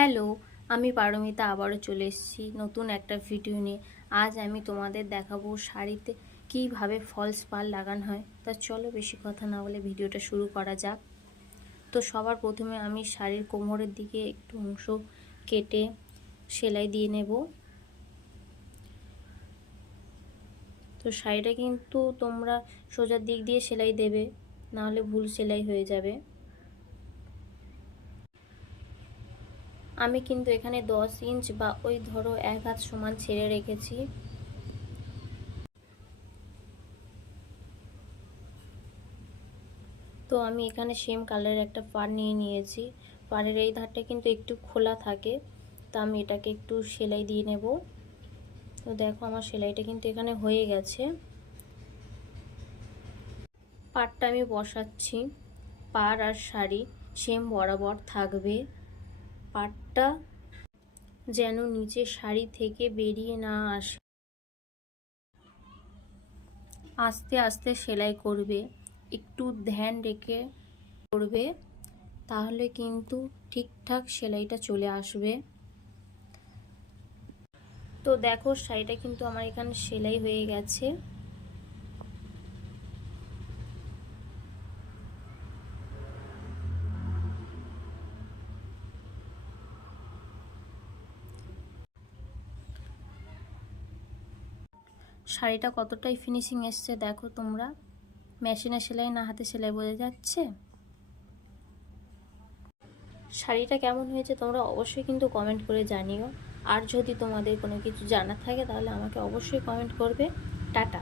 Hello, আমি পারমিতা আবারও চলে এসেছি নতুন একটা ভিডিও নিয়ে। আজ আমি তোমাদের দেখাবো শাড়িতে কিভাবে ফলস পাড় লাগানো হয়। তা চলো বেশি কথা না বলে ভিডিওটা শুরু করা যাক। তো সবার প্রথমে আমি শাড়ির কোমরের দিকে একটু অংশ কেটে সেলাই দিয়ে নেব। তো শাড়িটা কিন্তু তোমরা সোজার দিক দিয়ে সেলাই দেবে, নাহলে ভুল সেলাই হয়ে যাবে। আমি কিন্তু এখানে 10 ইঞ্চ বা ওই ধরো 1 হাত সমান ছেড়ে রেখেছি। তো আমি এখানে সেম কালারের একটা পাড় নিয়ে নিয়েছি। পাড়ের এই ধারটা কিন্তু একটু খোলা থাকে, তো আমি এটাকে একটু সেলাই দিয়ে নেব। তো দেখো আমার সেলাইটা কিন্তু এখানে হয়ে গেছে। পাড়টা আমি বসাচ্ছি। পাড় আর শাড়ি সেম বরাবর থাকবে। পাড়টা যেন নিচে শাড়ি থেকে বেরিয়ে না আসে। আস্তে আস্তে সেলাই করবে, একটু ধ্যান রেখে করবে, তাহলে কিন্তু ঠিকঠাক সেলাইটা চলে আসবে। তো দেখো শাড়িটা কিন্তু আমার এখানে সেলাই হয়ে গেছে। শাড়িটা কতটাই ফিনিশিং এসছে দেখো তোমরা। মেশিনে সেলাই না হাতে সেলাই বোঝা যাচ্ছে। শাড়িটা কেমন হয়েছে তোমরা অবশ্যই কিন্তু কমেন্ট করে জানিও। আর যদি তোমাদের কোনো কিছু জানার থাকে তাহলে আমাকে অবশ্যই কমেন্ট করবে। টাটা।